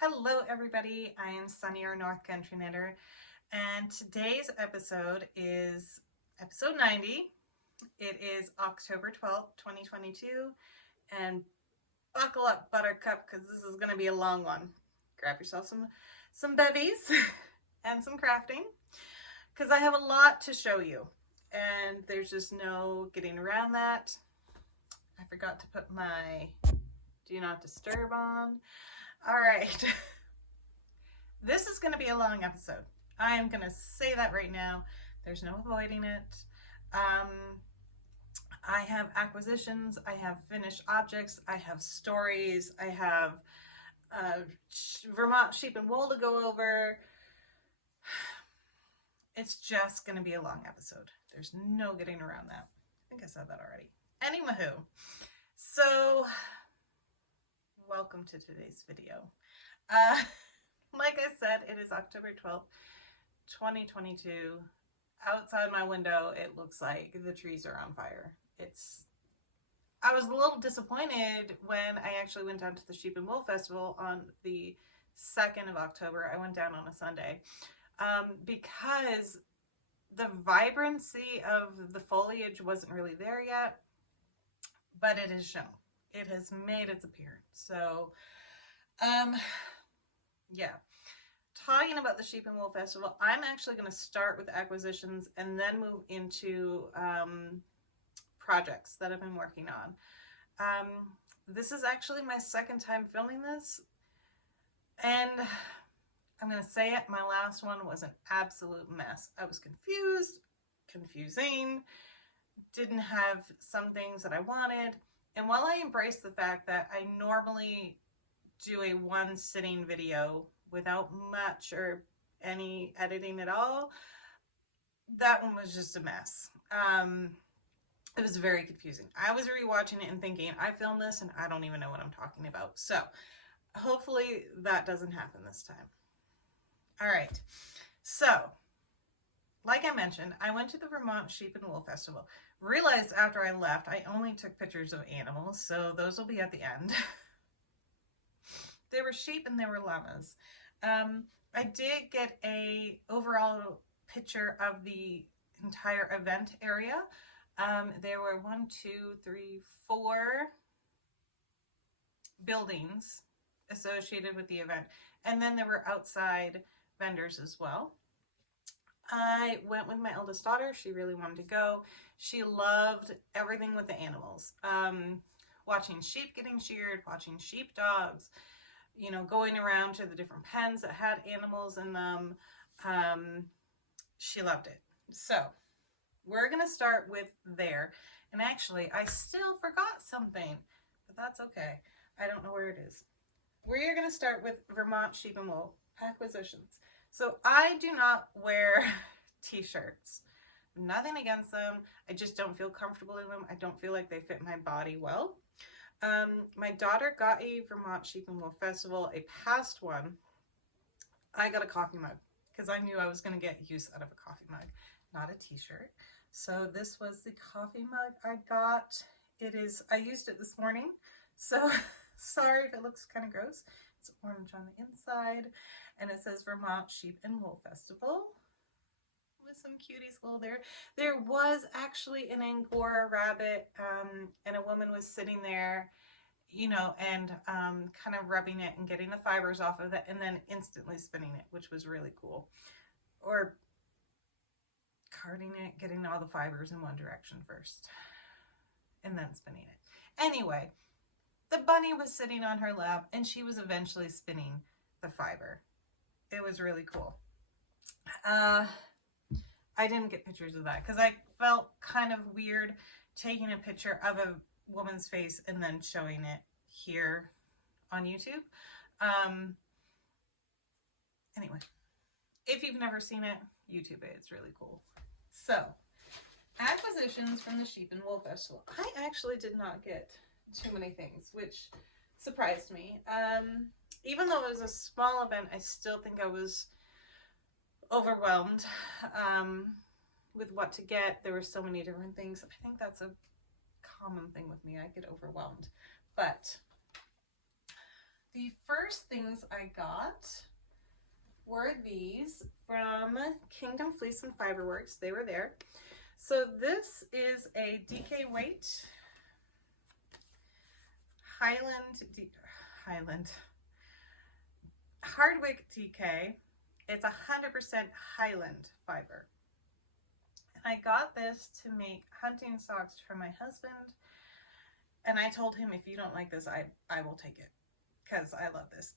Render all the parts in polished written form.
Hello everybody, I am Sunny, our North Country Knitter, and today's episode is episode 90. It is October 12th, 2022, and buckle up, Buttercup, because this is going to be a long one. Grab yourself some bevies and some crafting, because I have a lot to show you, and there's just no getting around that. I forgot to put my Do Not Disturb on. All right. This is going to be a long episode. I am going to say that right now. There's no avoiding it. I have acquisitions, I have finished objects, I have stories, I have Vermont sheep and wool to go over. It's just going to be a long episode. There's no getting around that. I think I said that already. Anywho, so welcome to today's video. Like I said, it is October 12th, 2022. Outside my window, it looks like the trees are on fire. I was a little disappointed when I actually went down to the Sheep and Wool Festival on the 2nd of October. I went down on a Sunday because the vibrancy of the foliage wasn't really there yet, but it has shown. It has made its appearance. So, yeah. Talking about the Sheep and Wool Festival, I'm actually going to start with acquisitions and then move into projects that I've been working on. This is actually my second time filming this, and I'm going to say it, my last one was an absolute mess. I was confusing, didn't have some things that I wanted, and while I embrace the fact that I normally do a one sitting video without much or any editing at all, that one was just a mess. It was very confusing. I was rewatching it and thinking, I filmed this and I don't even know what I'm talking about. So hopefully that doesn't happen this time. All right. So like I mentioned, I went to the Vermont Sheep and Wool Festival. Realized after I left, I only took pictures of animals, so those will be at the end. There were sheep and there were llamas. I did get a overall picture of the entire event area. There were 4 buildings associated with the event, and then there were outside vendors as well. I went with my eldest daughter. She really wanted to go. She loved everything with the animals. Watching sheep getting sheared, watching sheepdogs, you know, going around to the different pens that had animals in them. She loved it. So we're going to start with there. And actually, I still forgot something, but that's okay. I don't know where it is. We're going to start with Vermont Sheep and Wool acquisitions. So I do not wear t-shirts. Nothing against them. I just don't feel comfortable in them. I don't feel like they fit my body well. My daughter got a Vermont Sheep and Wool Festival, a past one. I got a coffee mug because I knew I was going to get use out of a coffee mug, not a t-shirt. So this was the coffee mug I got. I used it this morning, so sorry if it looks kind of gross. It's orange on the inside, and it says Vermont Sheep and Wool Festival with some cuties. Well, there was actually an Angora rabbit, and a woman was sitting there, you know, and kind of rubbing it and getting the fibers off of it, and then instantly spinning it, which was really cool. Or carding it, getting all the fibers in one direction first, and then spinning it. Anyway, the bunny was sitting on her lap, and she was eventually spinning the fiber. It was really cool. I didn't get pictures of that because I felt kind of weird taking a picture of a woman's face and then showing it here on YouTube. Anyway, if you've never seen it, YouTube it. It's really cool. So, acquisitions from the Sheep and Wool Festival. I actually did not get too many things, which surprised me. Even though it was a small event, I still think I was overwhelmed with what to get. There were so many different things. I think that's a common thing with me. I get overwhelmed. But the first things I got were these from Kingdom Fleece and Fiberworks. They were there. So this is a DK weight Highland Hardwick DK. It's 100% Highland fiber. And I got this to make hunting socks for my husband. And I told him, if you don't like this, I will take it, because I love this.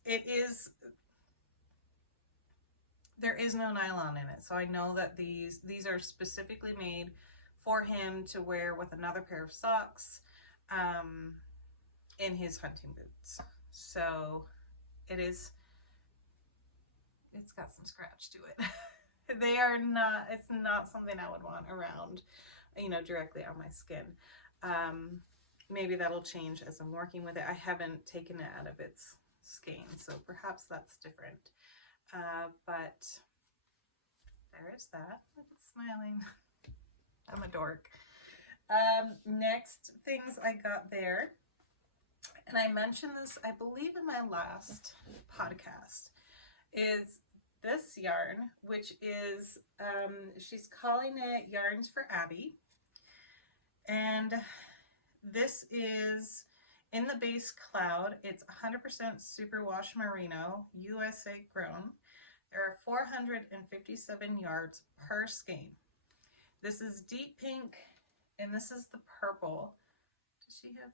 There is no nylon in it. So I know that these are specifically made for him to wear with another pair of socks in his hunting boots. So it's got some scratch to it. It's not something I would want around, directly on my skin. Maybe that'll change as I'm working with it. I haven't taken it out of its skein, so perhaps that's different. But there is that. Look, it's smiling. I'm a dork. Next things I got there, and I mentioned this, I believe, in my last podcast, is this yarn, which is, she's calling it Yarns for Abby. And this is in the base cloud. It's 100% superwash merino, USA grown. There are 457 yards per skein. This is deep pink, and this is the purple. Does she have?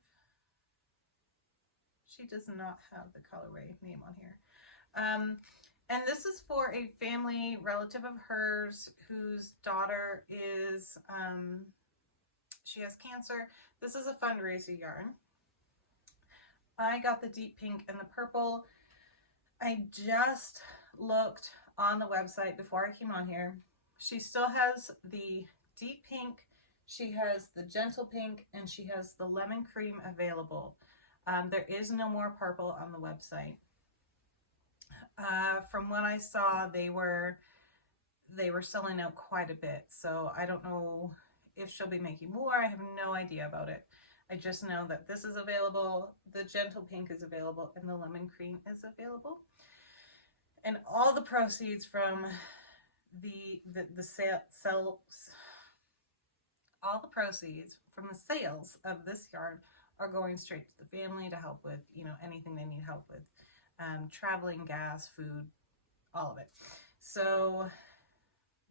She does not have the colorway name on here. And this is for a family relative of hers whose daughter is, she has cancer. This is a fundraiser yarn. I got the deep pink and the purple. I just looked on the website before I came on here. She still has the deep pink, she has the gentle pink, and she has the lemon cream available. There is no more purple on the website. From what I saw, they were selling out quite a bit, so I don't know if she'll be making more. I have no idea about it. I just know that this is available, the gentle pink is available, and the lemon cream is available. And all the proceeds from the sales of this yarn are going straight to the family to help with, anything they need help with. Traveling, gas, food, all of it. So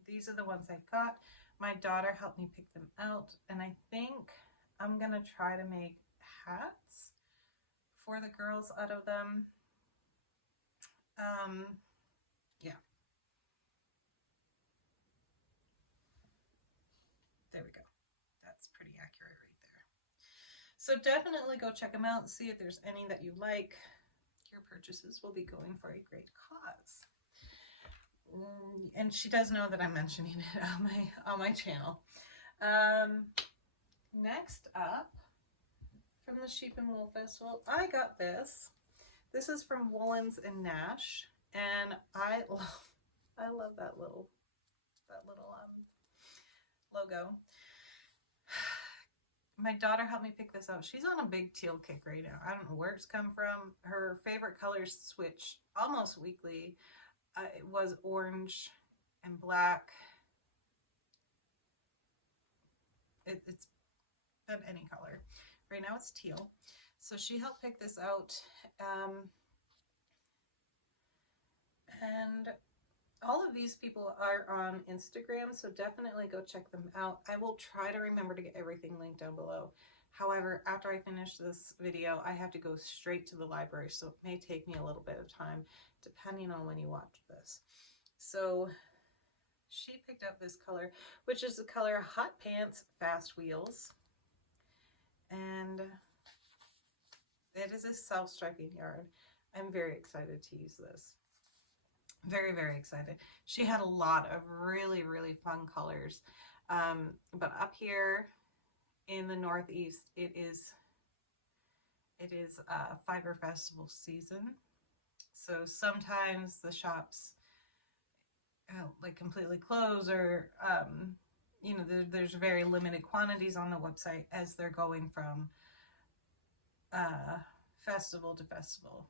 these are the ones I got. My daughter helped me pick them out, and I think I'm gonna try to make hats for the girls out of them. Yeah. There we go. That's pretty accurate right there. So definitely go check them out and see if there's any that you like. Your purchases will be going for a great cause. And she does know that I'm mentioning it on my channel. Next up, from the Sheep and Wool Festival, I got this. This is from Woolens and Nash, and I love that little logo. My daughter helped me pick this out. She's on a big teal kick right now. I don't know where it's come from. Her favorite colors switch almost weekly. It was orange and black. It's been any color. Right now it's teal. So she helped pick this out. And all of these people are on Instagram, so definitely go check them out. I will try to remember to get everything linked down below. However, after I finish this video, I have to go straight to the library, so it may take me a little bit of time, depending on when you watch this. So she picked up this color, which is the color Hot Pants Fast Wheels. And it is a self-striping yarn. I'm very excited to use this. Very, very excited. She had a lot of really, really fun colors. But up here in the Northeast, it is Fiber Festival season. So sometimes the shops like completely close, or there's very limited quantities on the website as they're going from festival to festival.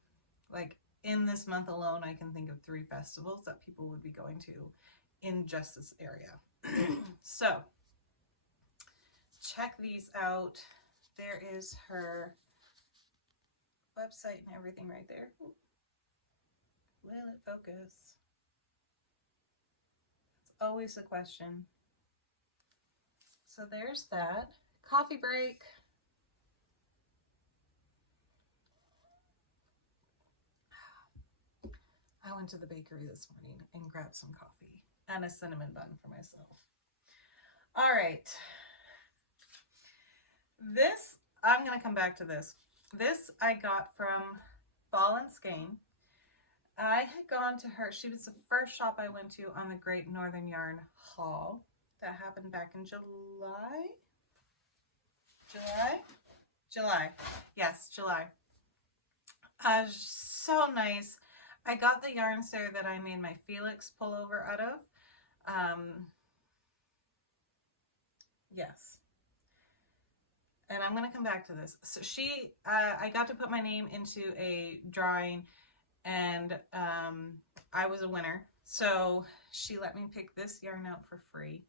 Like in this month alone, I can think of 3 festivals that people would be going to in just this area. So check these out. There is her website and everything right there. Will it focus? It's always the question. So there's that. Coffee break. I went to the bakery this morning and grabbed some coffee and a cinnamon bun for myself. All right. This, I'm going to come back to this. This I got from Ball and Skein. I had gone to her. She was the first shop I went to on the Great Northern Yarn Haul. That happened back in July? July. Yes, July. So nice. I got the yarns there that I made my Felix pullover out of. Yes. And I'm going to come back to this. So I got to put my name into a drawing, and I was a winner. So she let me pick this yarn out for free.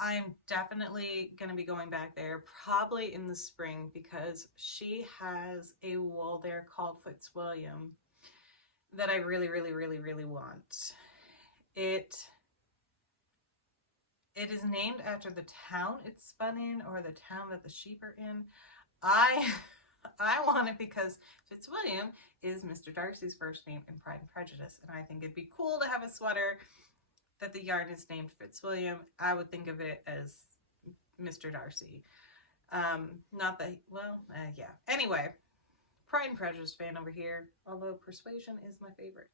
I'm definitely going to be going back there probably in the spring, because she has a wool there called Fitzwilliam that I really, really, really, really want. It is named after the town it's spun in, or the town that the sheep are in. I want it because Fitzwilliam is Mr. Darcy's first name in Pride and Prejudice, and I think it'd be cool to have a sweater that the yarn is named Fitzwilliam. I would think of it as Mr. Darcy. Not that, well, yeah. Anyway, Pride and Prejudice fan over here, although Persuasion is my favorite.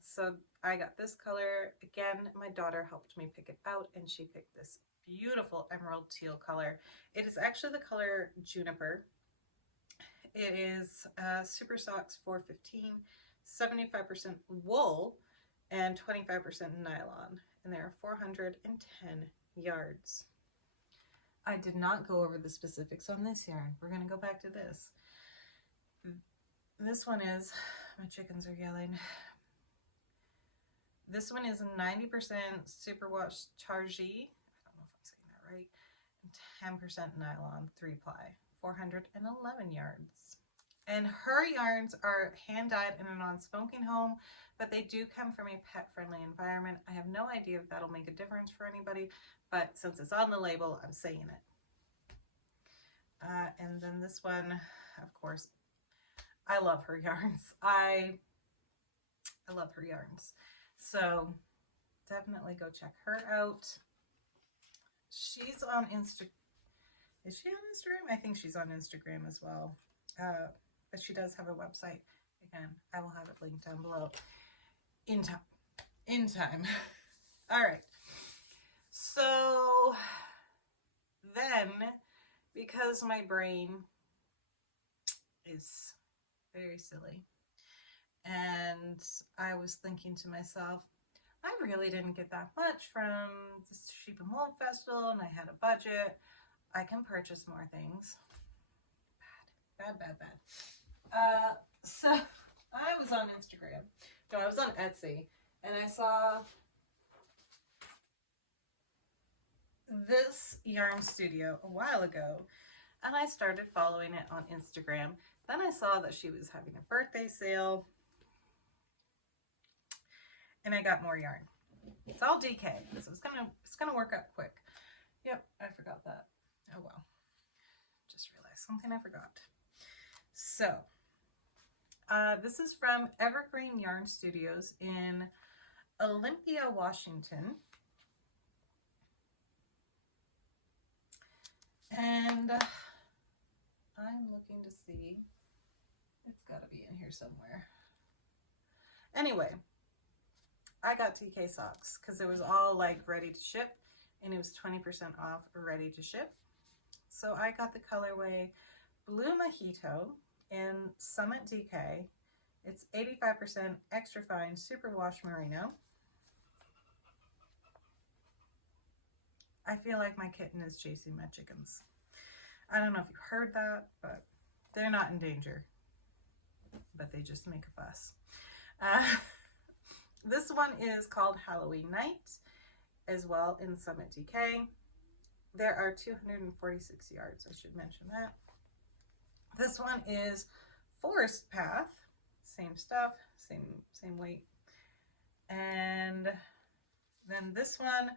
So I got this color. Again, my daughter helped me pick it out, and she picked this beautiful emerald teal color. It is actually the color Juniper. It is Super Socks 415, 75% wool, and 25% nylon, and there are 410 yards. I did not go over the specifics on this yarn. We're going to go back to this. This one is, my chickens are yelling. This one is 90% superwash chargee. I don't know if I'm saying that right. And 10% nylon 3-ply, 411 yards. And her yarns are hand-dyed in a non-smoking home, but they do come from a pet-friendly environment. I have no idea if that'll make a difference for anybody, but since it's on the label, I'm saying it. And then this one, of course, I love her yarns. I love her yarns. So definitely go check her out. She's on Insta. Is she on Instagram? I think she's on Instagram as well. But she does have a website. Again, I will have it linked down below. In time. All right. So then, because my brain is very silly, and I was thinking to myself, I really didn't get that much from the Sheep and Wool Festival, and I had a budget. I can purchase more things. Bad. So I was on Instagram. No, I was on Etsy, and I saw this yarn studio a while ago, and I started following it on Instagram. Then I saw that she was having a birthday sale, and I got more yarn. It's all DK, so it's gonna work out quick. Yep, I forgot that. Oh well. Just realized something I forgot. So, this is from Evergreen Yarn Studios in Olympia, Washington. And I'm looking to see. It's got to be in here somewhere. Anyway, I got TK socks because it was all like ready to ship, and it was 20% off ready to ship. So I got the colorway Blue Mojito in Summit DK. It's 85% extra fine superwash merino. I feel like my kitten is chasing my chickens. I don't know if you've heard that, but they're not in danger. but they just make a fuss. This one is called Halloween Night, as well, in Summit DK. There are 246 yards, I should mention that. This one is Forest Path, same stuff, same weight. And then this one,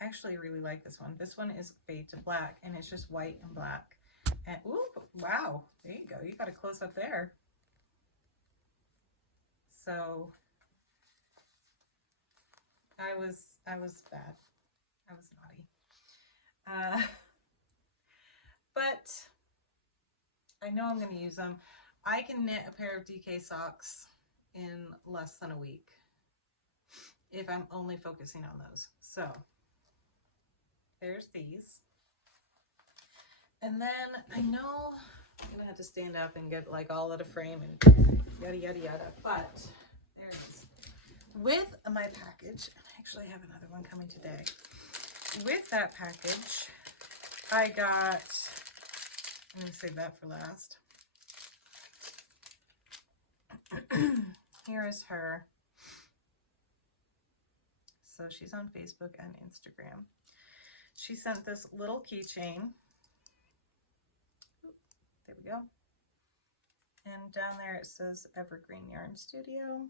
I actually really like this one. This one is Fade to Black, and it's just white and black. And ooh, wow, there you go. You got a close up there. So I was bad. I was naughty. But I know I'm going to use them. I can knit a pair of DK socks in less than a week if I'm only focusing on those. So there's these. And then I know I'm going to have to stand up and get like all out of frame and yada, yada, yada. But there it is. With my package, I actually have another one coming today. With that package, I got, I'm going to save that for last. Here is her. So she's on Facebook and Instagram. She sent this little keychain. There we go. And down there it says Evergreen Yarn Studio.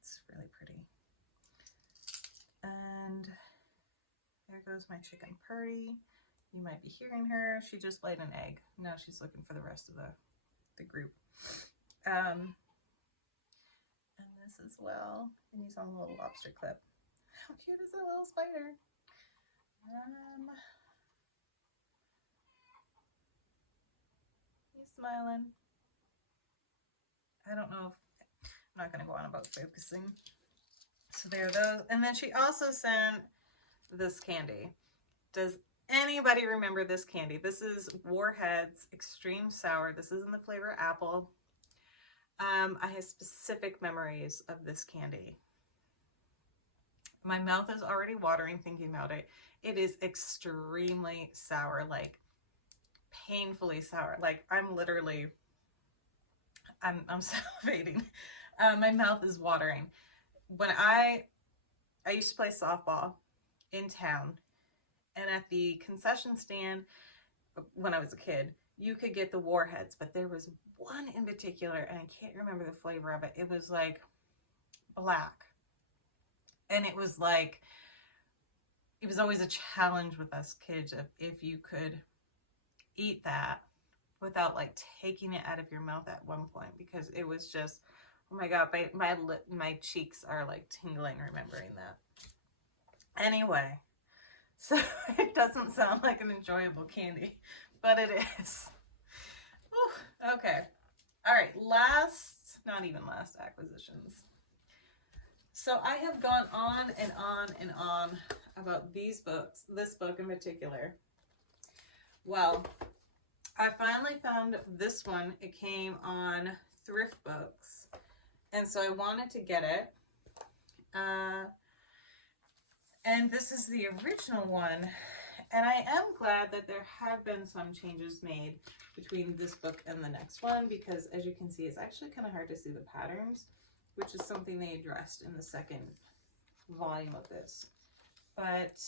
It's really pretty. And there goes my chicken Purdy. You might be hearing her. She just laid an egg. Now she's looking for the rest of the group. And this as well. And he's on a little lobster clip. How cute is that little spider? He's smiling. I don't know if, I'm not going to go on about focusing. So there are those. And then she also sent this candy. Does anybody remember this candy? This is Warhead's Extreme Sour. This is in the flavor apple. I have specific memories of this candy. My mouth is already watering thinking about it. It is extremely sour, like painfully sour. Like I'm salivating. My mouth is watering. When I used to play softball in town, and at the concession stand when I was a kid, you could get the Warheads, but there was one in particular, and I can't remember the flavor of it. It was like black. And it was like, it was always a challenge with us kids if you could eat that without like taking it out of your mouth at one point, because it was just, oh my God, my cheeks are like tingling remembering that. Anyway, so it doesn't sound like an enjoyable candy, but it is. Whew, okay. All right. Not even last acquisitions. So I have gone on and on and on about these books, this book in particular. Well, I finally found this one. It came on Thrift Books, and so I wanted to get it. And this is the original one, and I am glad that there have been some changes made between this book and the next one, because as you can see, it's actually kind of hard to see the patterns, which is something they addressed in the second volume of this. But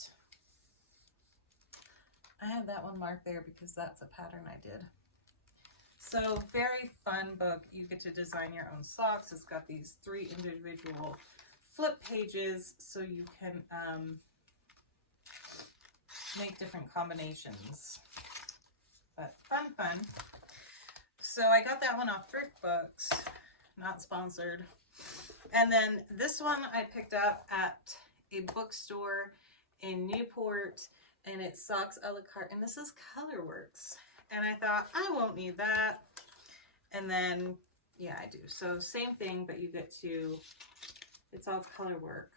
I have that one marked there because that's a pattern I did. So very fun book. You get to design your own socks. It's got these 3 individual flip pages so you can make different combinations. But fun. So I got that one off Thrift Books, not sponsored. And then this one I picked up at a bookstore in Newport, and it's socks a la carte, and this is Colorworks. And I thought, I won't need that. And then, yeah, I do. So same thing, but you get to, it's all color work.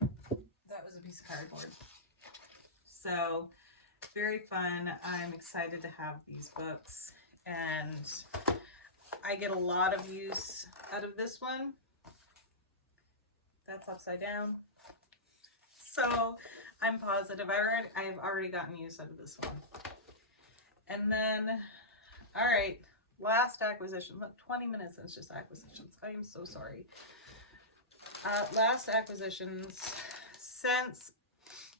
That was a piece of cardboard. So very fun. I'm excited to have these books, and I get a lot of use out of this one. That's upside down. So I'm positive. I've already gotten use out of this one. And then, all right, last acquisition. Look, 20 minutes and it's just acquisitions. I am so sorry. Last acquisitions. Since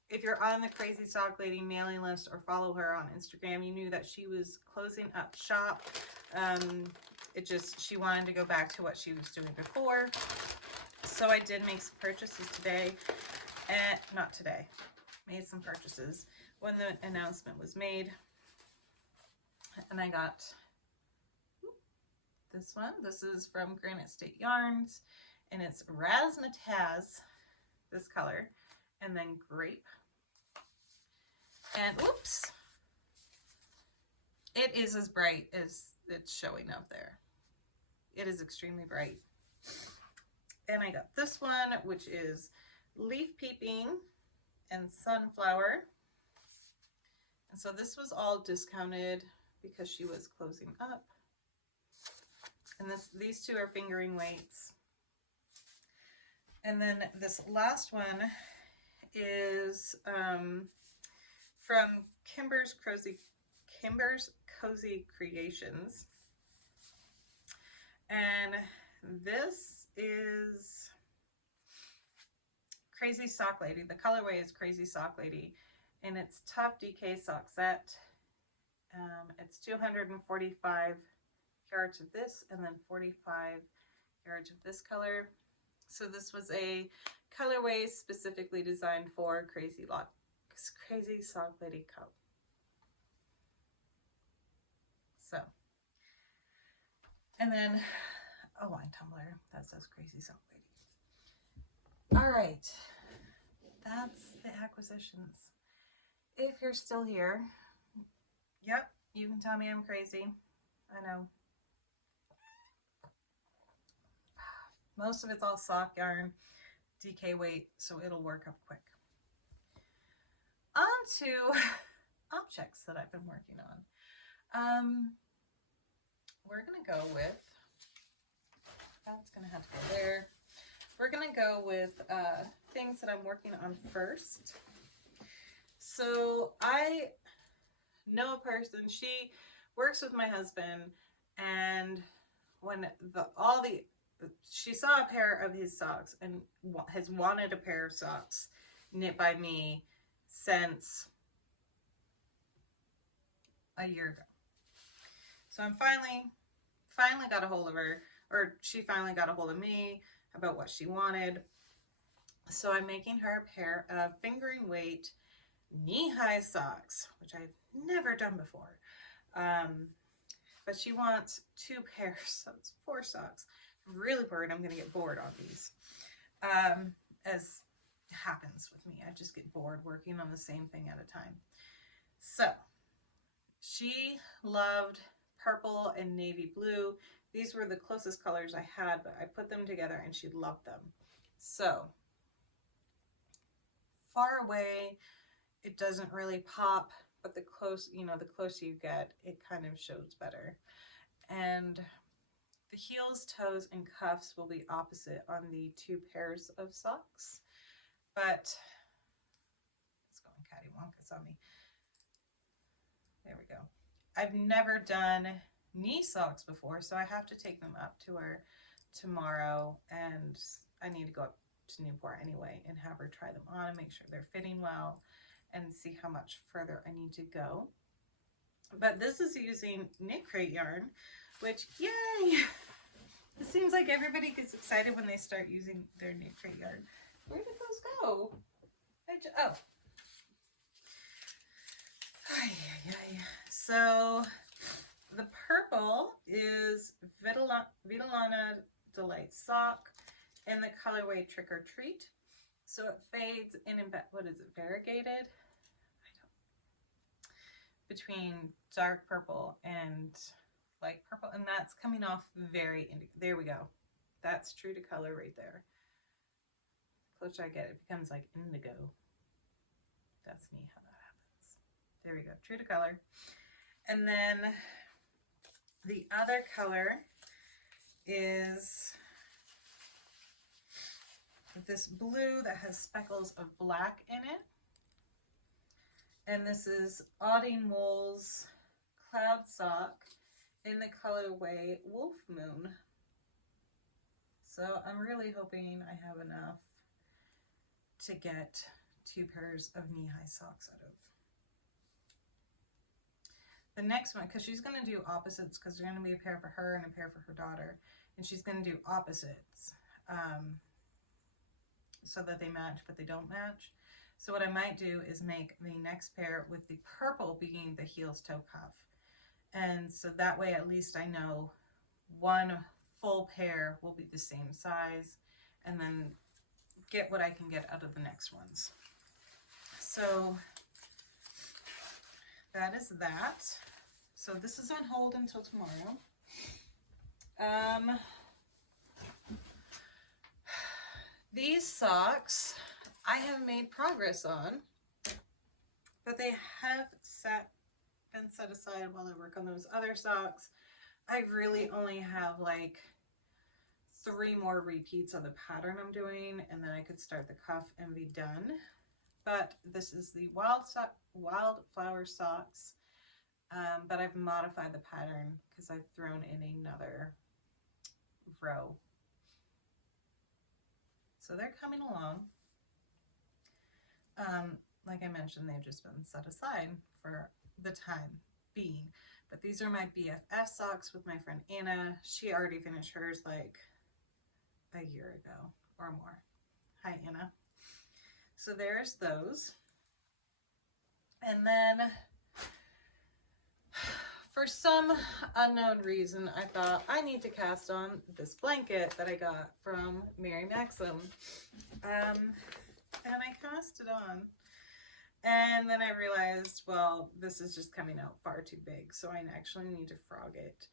if you're on the Crazy Sock Lady mailing list or follow her on Instagram, you knew that she was closing up shop. She wanted to go back to what she was doing before. So I did make some purchases today. And not today. Made some purchases when the announcement was made. And I got this one. This is from Granite State Yarns. And it's Razzmatazz, this color. And then Grape. And whoops. It is as bright as it's showing up there. It is extremely bright. And I got this one, which is Leaf Peeping and Sunflower. And so this was all discounted because she was closing up. And these two are fingering weights. And then this last one is from Kimber's Cozy Creations. And this is Crazy Sock Lady. The colorway is Crazy Sock Lady. And it's Tough DK Sock Set. It's 245 yards of this and then 45 yards of this color. So this was a colorway specifically designed for Crazy Sock Lady Co. So, and then a wine tumbler that says Crazy Sock Lady. All right, that's the acquisitions. If you're still here, yep, you can tell me I'm crazy. I know. Most of it's all sock yarn, DK weight, so it'll work up quick. On to objects that I've been working on. We're going to go with, that's going to have to go there. We're going to go with things that I'm working on first. So I know a person, she works with my husband, and when she saw a pair of his socks and has wanted a pair of socks knit by me since a year ago. So I'm finally got a hold of her, or she finally got a hold of me about what she wanted. So I'm making her a pair of fingering weight knee-high socks, which I've never done before. But she wants 2 pairs, so it's 4 socks. I'm really worried I'm going to get bored on these. As happens with me, I just get bored working on the same thing at a time. So she loved purple and navy blue. These were the closest colors I had, but I put them together and she loved them. So far away, it doesn't really pop, but the closer you get, it kind of shows better. And the heels, toes, and cuffs will be opposite on the 2 pairs of socks. But it's going cattywampus on me. There we go. I've never done knee socks before, so I have to take them up to her tomorrow, and I need to go up to Newport anyway and have her try them on and make sure they're fitting well and see how much further I need to go. But this is using Knit Crate yarn, which, yay! It seems like everybody gets excited when they start using their Knit Crate yarn. Where did those go? Oh. So the purple is Vitalana Delight Sock in the colorway Trick or Treat. So it fades in, what is it, variegated? Between dark purple and light purple, and that's coming off very indigo. There we go. That's true to color right there. The closer I get, it becomes like indigo. That's neat how that happens. There we go. True to color. And then the other color is this blue that has speckles of black in it. And this is Audine Wool's Cloud Sock in the colorway Wolf Moon. So I'm really hoping I have enough to get 2 pairs of knee-high socks out of. The next one, because she's going to do opposites, because there's going to be a pair for her and a pair for her daughter. And she's going to do opposites so that they match, but they don't match. So what I might do is make the next pair with the purple being the heels toe cuff. And so that way at least I know one full pair will be the same size, and then get what I can get out of the next ones. So that is that. So this is on hold until tomorrow. These socks I have made progress on, but they have been set aside while I work on those other socks. I really only have like 3 more repeats of the pattern I'm doing, and then I could start the cuff and be done. But this is the Wildflower socks, but I've modified the pattern because I've thrown in another row. So they're coming along. Like I mentioned, they've just been set aside for the time being. But these are my BFF socks with my friend Anna. She already finished hers like a year ago or more. Hi, Anna. So there's those. And then for some unknown reason, I thought I need to cast on this blanket that I got from Mary Maxim. And I cast it on. And then I realized, well, this is just coming out far too big. So I actually need to frog it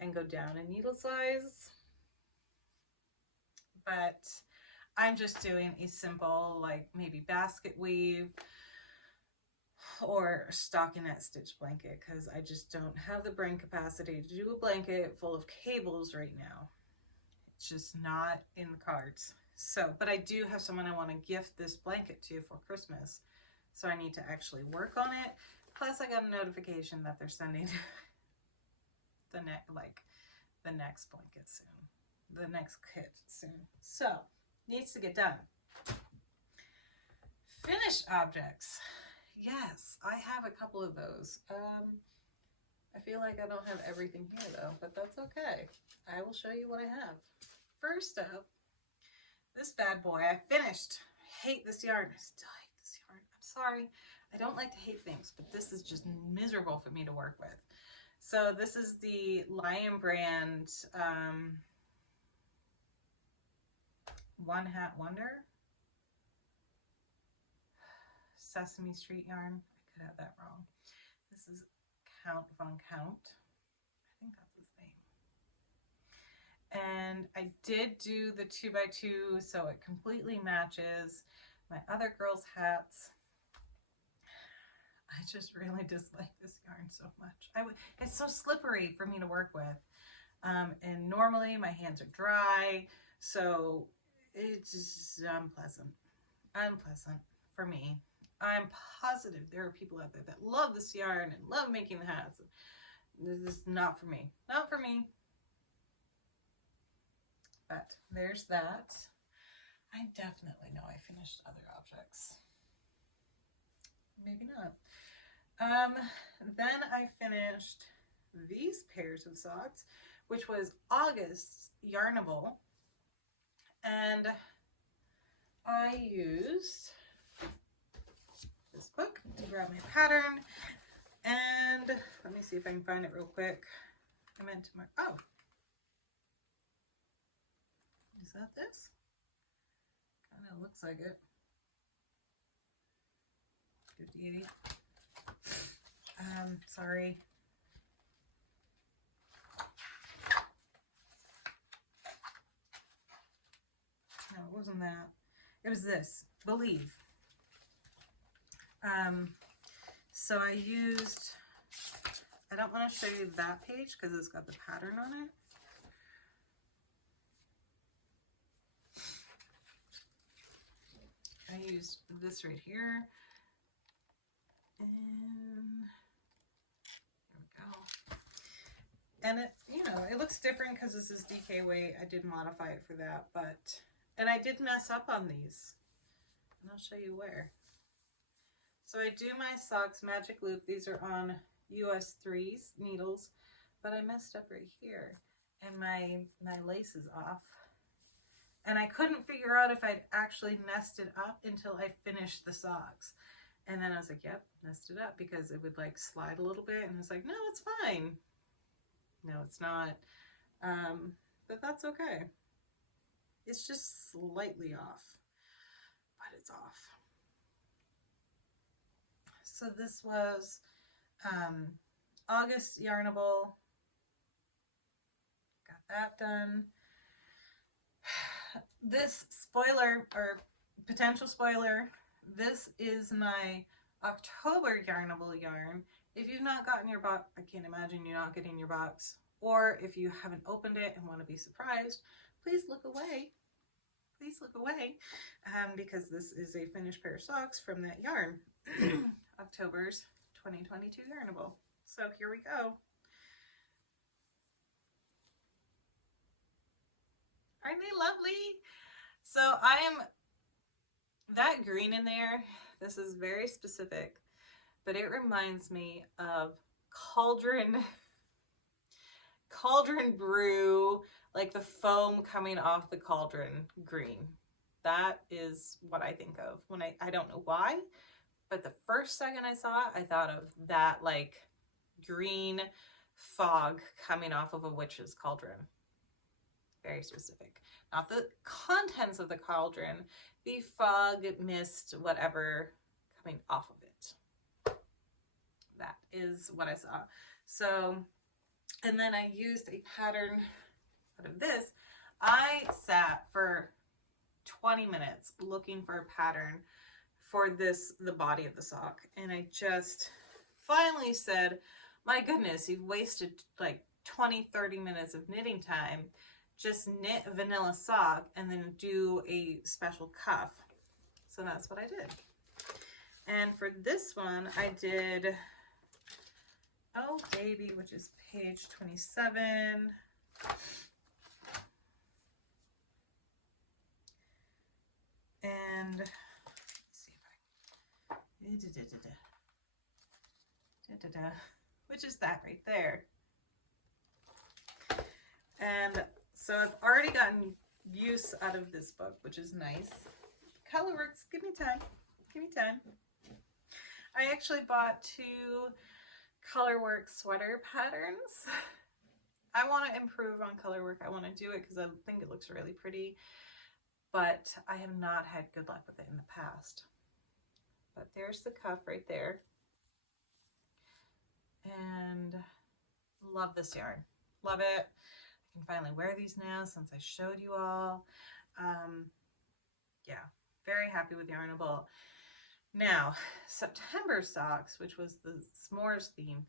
and go down in needle size. But I'm just doing a simple, like maybe basket weave or stockinette stitch blanket, because I just don't have the brain capacity to do a blanket full of cables right now. It's just not in the cards. So, but I do have someone I want to gift this blanket to for Christmas. So I need to actually work on it. Plus I got a notification that they're sending the next blanket soon. The next kit soon. So, needs to get done. Finished objects. Yes, I have a couple of those. I feel like I don't have everything here though, but that's okay. I will show you what I have. First up, this bad boy I finished. I hate this yarn. I still hate this yarn. I'm sorry. I don't like to hate things, but this is just miserable for me to work with. So this is the Lion Brand One Hat Wonder Sesame Street yarn. I could have that wrong. This is Count Von Count. I think that's his name. And I did do the 2x2, so it completely matches my other girls' hats. I just really dislike this yarn so much. It's so slippery for me to work with. And normally my hands are dry, so it's just unpleasant. Unpleasant for me. I'm positive there are people out there that love this yarn and love making the hats. This is not for me. Not for me. But there's that. I definitely know I finished other objects. Maybe not. Then I finished these pairs of socks, which was August's Yarnable. And I used this book to grab my pattern. And let me see if I can find it real quick. I meant to mark, oh. Is that this? Kind of looks like it. 5080. Sorry. No, it wasn't that. It was this, Believe. So I used, I don't want to show you that page because it's got the pattern on it. I used this right here. And there we go. And it, you know, it looks different because this is DK weight. I did modify it for that, but, and I did mess up on these. And I'll show you where. So I do my socks magic loop. These are on US 3s needles, but I messed up right here. And my lace is off. And I couldn't figure out if I'd actually messed it up until I finished the socks. And then I was like, yep, messed it up, because it would like slide a little bit. And I was like, no, it's fine. No, it's not. But that's okay. It's just slightly off, but it's off. So this was August Yarnable. Got that done. This spoiler, or potential spoiler, this is my October Yarnable yarn. If you've not gotten your box, I can't imagine you're not getting your box. Or if you haven't opened it and want to be surprised, please look away. Please look away, because this is a finished pair of socks from that yarn. October's 2022 Yarnable. So here we go. Aren't they lovely? So I am, that green in there, this is very specific, but it reminds me of Cauldron Brew, like the foam coming off the cauldron green. That is what I think of when I don't know why, but the first second I saw it, I thought of that like green fog coming off of a witch's cauldron. Very specific. Not the contents of the cauldron, the fog, mist, whatever coming off of it. That is what I saw. So, and then I used a pattern out of this. I sat for 20 minutes looking for a pattern for this, the body of the sock. And I just finally said, my goodness, you've wasted like 20, 30 minutes of knitting time. Just knit a vanilla sock and then do a special cuff. So that's what I did. And for this one, I did Oh Baby, which is page 27. And let's see if I, which is that right there. And so I've already gotten use out of this book, which is nice. Colorworks, give me time. Give me time. I actually bought 2 Colorworks sweater patterns. I want to improve on Colorwork. I want to do it because I think it looks really pretty, but I have not had good luck with it in the past. But there's the cuff right there. And love this yarn. Love it. I can finally wear these now since I showed you all. Yeah, very happy with Yarnable. Now, September socks, which was the s'mores theme,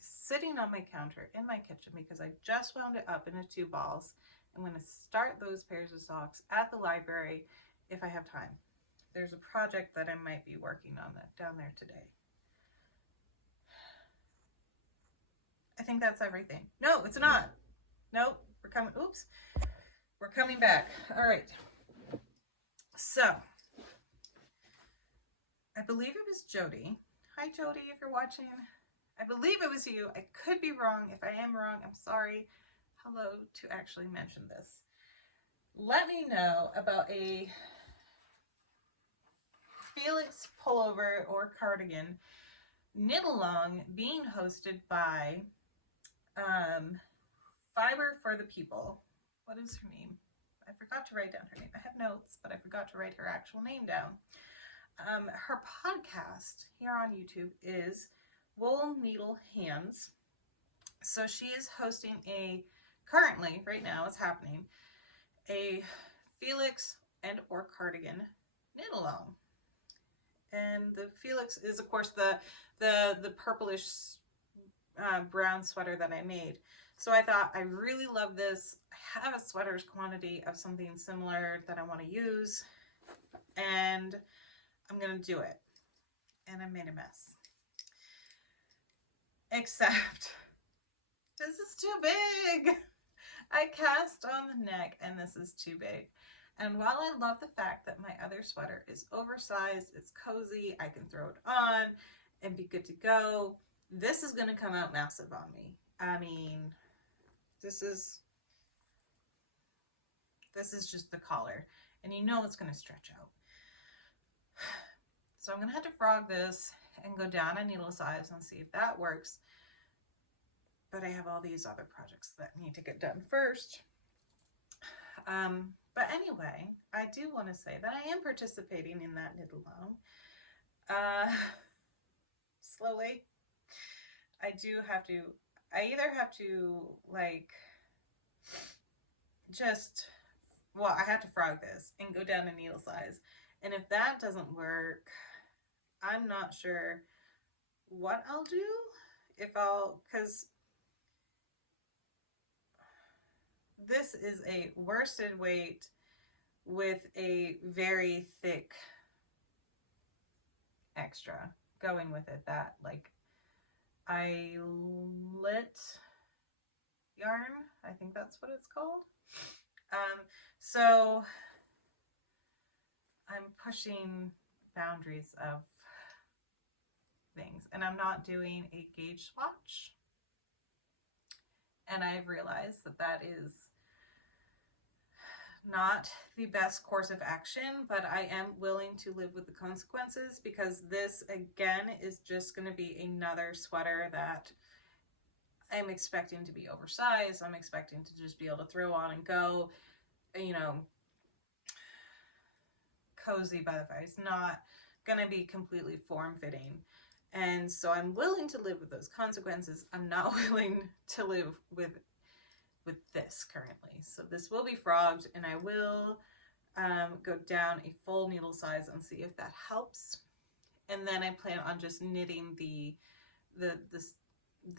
is sitting on my counter in my kitchen because I just wound it up into 2 balls. I'm going to start those pairs of socks at the library if I have time. There's a project that I might be working on that down there today. I think that's everything. No, it's not. Nope, we're coming, oops. We're coming back. All right. So, I believe it was Jody. Hi, Jody, if you're watching. I believe it was you. I could be wrong. If I am wrong, I'm sorry. Hello to actually mention this. Let me know about a Felix pullover or cardigan knit along being hosted by Fiber for the People. What is her name? I forgot to write down her name. I have notes, but I forgot to write her actual name down. Her podcast here on YouTube is Wool Needle Hands. So she is hosting currently, right now it's happening, a Felix and or cardigan knit along. And the Felix is, of course, the purplish brown sweater that I made. So I thought, I really love this. I have a sweater's quantity of something similar that I want to use, and I'm going to do it. and I made a mess. Except this is too big. I cast on the neck and this is too big. And while I love the fact that my other sweater is oversized, it's cozy, I can throw it on and be good to go, this is going to come out massive on me. I mean, this is just the collar, and you know it's going to stretch out. So I'm going to have to frog this and go down a needle size and see if that works. But I have all these other projects that need to get done first. But anyway, I do want to say that I am participating in that knit along. Slowly. I either have to like I have to frog this and go down a needle size. And if that doesn't work, I'm not sure what I'll do. Because this is a worsted weight with a very thick extra going with it, that like I lit yarn, I think that's what it's called. So I'm pushing boundaries of things, and I'm not doing a gauge swatch, and I've realized that that is not the best course of action, but I am willing to live with the consequences, because this again is just going to be another sweater that I'm expecting to be oversized. I'm expecting to just be able to throw on and go, you know, cozy by the fire. It's not going to be completely form-fitting. And so I'm willing to live with those consequences. I'm not willing to live with this currently. So this will be frogged, and I will go down a full needle size and see if that helps. And then I plan on just knitting the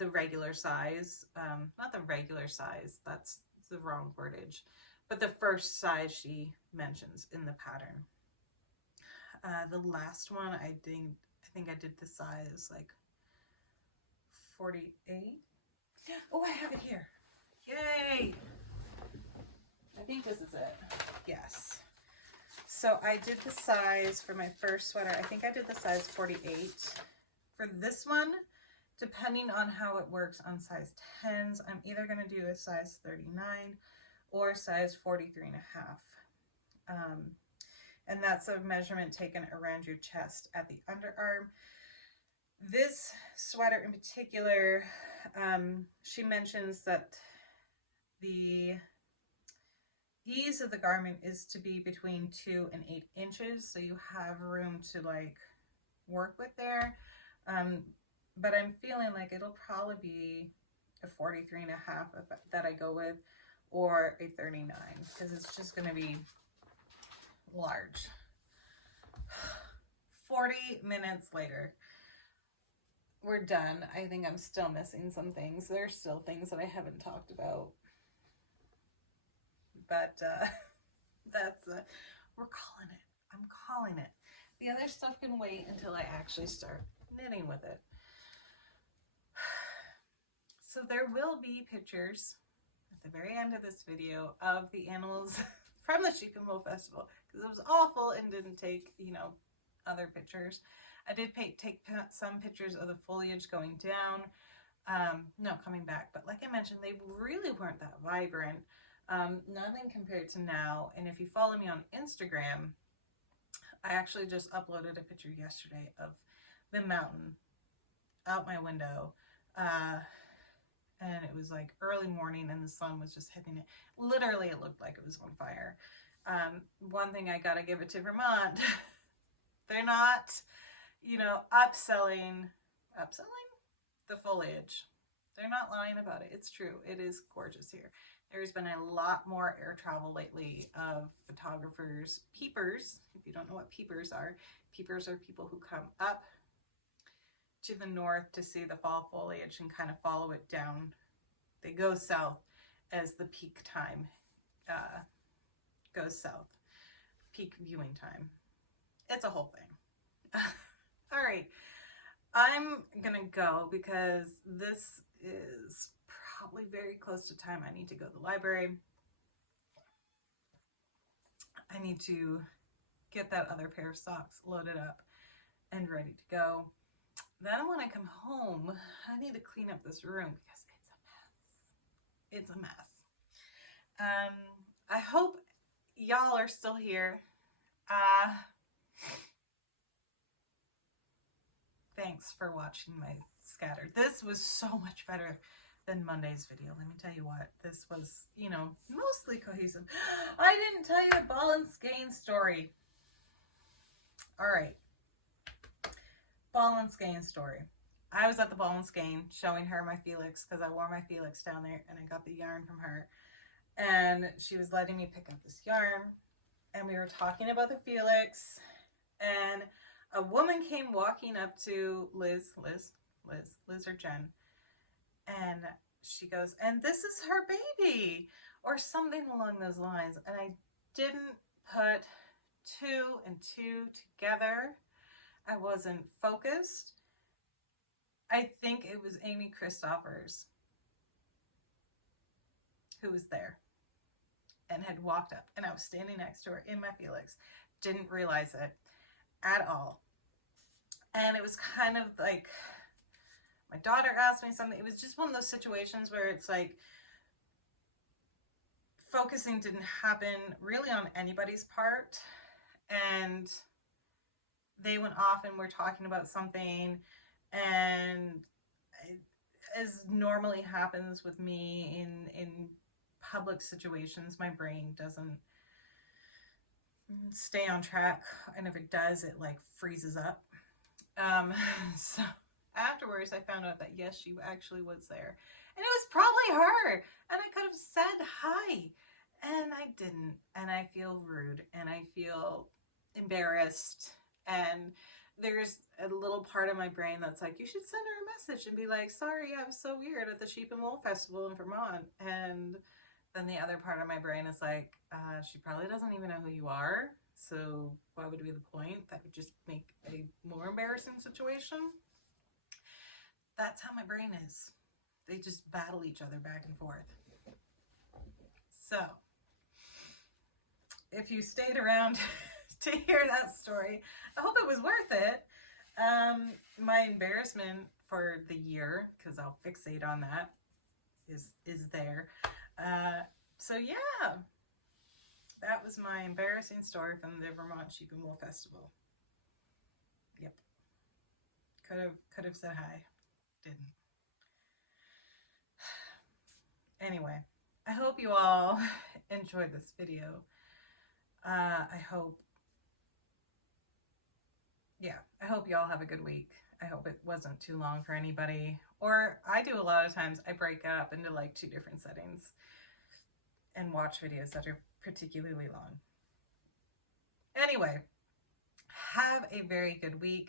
regular size, not the regular size, that's the wrong wordage, but the first size she mentions in the pattern. The last one, I think I did the size like 48. Oh, I have it here. Yay! I think this is it. Yes. So I did the size for my first sweater. I think I did the size 48. For this one, depending on how it works on size 10s, I'm either going to do a size 39 or a size 43 and a half. And that's a measurement taken around your chest at the underarm. This sweater in particular, she mentions that the ease of the garment is to be between 2 and 8 inches, so you have room to like work with there. But I'm feeling like it'll probably be a 43 and a half that I go with, or a 39, because it's just going to be large. 40 minutes later, we're done. I think I'm still missing some things. There's still things that I haven't talked about. But we're calling it. I'm calling it. The other stuff can wait until I actually start knitting with it. So there will be pictures at the very end of this video of the animals from the Sheep and Wool Festival, because it was awful and didn't take, you know, other pictures. I did take some pictures of the foliage going down, no, coming back, but like I mentioned, they really weren't that vibrant. Nothing compared to now. And if you follow me on Instagram, I actually just uploaded a picture yesterday of the mountain out my window, and it was like early morning and the sun was just hitting it. Literally, it looked like it was on fire. One thing I gotta give it to Vermont, they're not, you know, upselling the foliage. They're not lying about it. It's true. It is gorgeous here. There's been a lot more air travel lately of photographers, peepers. If you don't know what peepers are people who come up to the north to see the fall foliage and kind of follow it down. They go south as the peak time goes south. Peak viewing time. It's a whole thing. All right. I'm gonna go because this is probably very close to time. I need to go to the library. I need to get that other pair of socks loaded up and ready to go. Then when I come home, I need to clean up this room because it's a mess. It's a mess. I hope y'all are still here. Thanks for watching my scatter. This was so much better than Monday's video. Let me tell you what, this was, you know, mostly cohesive. I didn't tell you the Ball and Skein story. All right. Ball and Skein story. I was at the Ball and Skein showing her my Felix because I wore my Felix down there and I got the yarn from her. And she was letting me pick up this yarn. And we were talking about the Felix. And a woman came walking up to Liz or Jen. And she goes, and this is her baby, or something along those lines. And I didn't put two and two together. I wasn't focused. I think it was Amy Christoffers who was there and had walked up, and I was standing next to her in my Felix. Didn't realize it at all. And it was kind of like, my daughter asked me something. It was just one of those situations where it's like, focusing didn't happen really on anybody's part. And they went off and were talking about something. And as normally happens with me in public situations, my brain doesn't stay on track. And if it does, it like freezes up. So afterwards, I found out that yes, she actually was there. And it was probably her. And I could have said hi. And I didn't. And I feel rude. And I feel embarrassed. And there's a little part of my brain that's like, you should send her a message and be like, sorry, I was so weird at the Sheep and Wool Festival in Vermont. And then the other part of my brain is like, she probably doesn't even know who you are. So why would it be the point? That would just make a more embarrassing situation. That's how my brain is. They just battle each other back and forth. So if you stayed around to hear that story, I hope it was worth it. My embarrassment for the year, because I'll fixate on that, is there. So yeah, that was my embarrassing story from the Vermont Sheep and Wool Festival. Yep. Could have said hi. Didn't. Anyway, I hope you all enjoyed this video. I hope you all have a good week. I hope it wasn't too long for anybody. Or I do a lot of times, I break it up into like 2 different settings and watch videos that are particularly long. Anyway, have a very good week.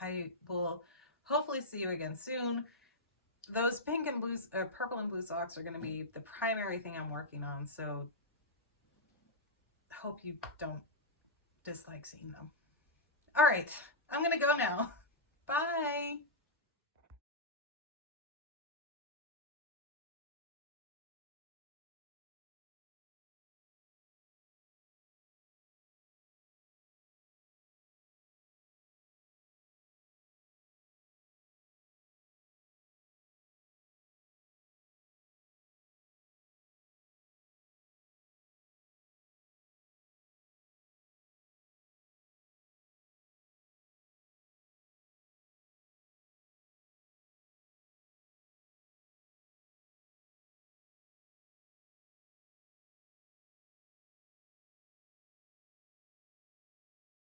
I will hopefully see you again soon. Those pink and blue, purple and blue socks are going to be the primary thing I'm working on. So hope you don't dislike seeing them. All right, I'm going to go now. Bye.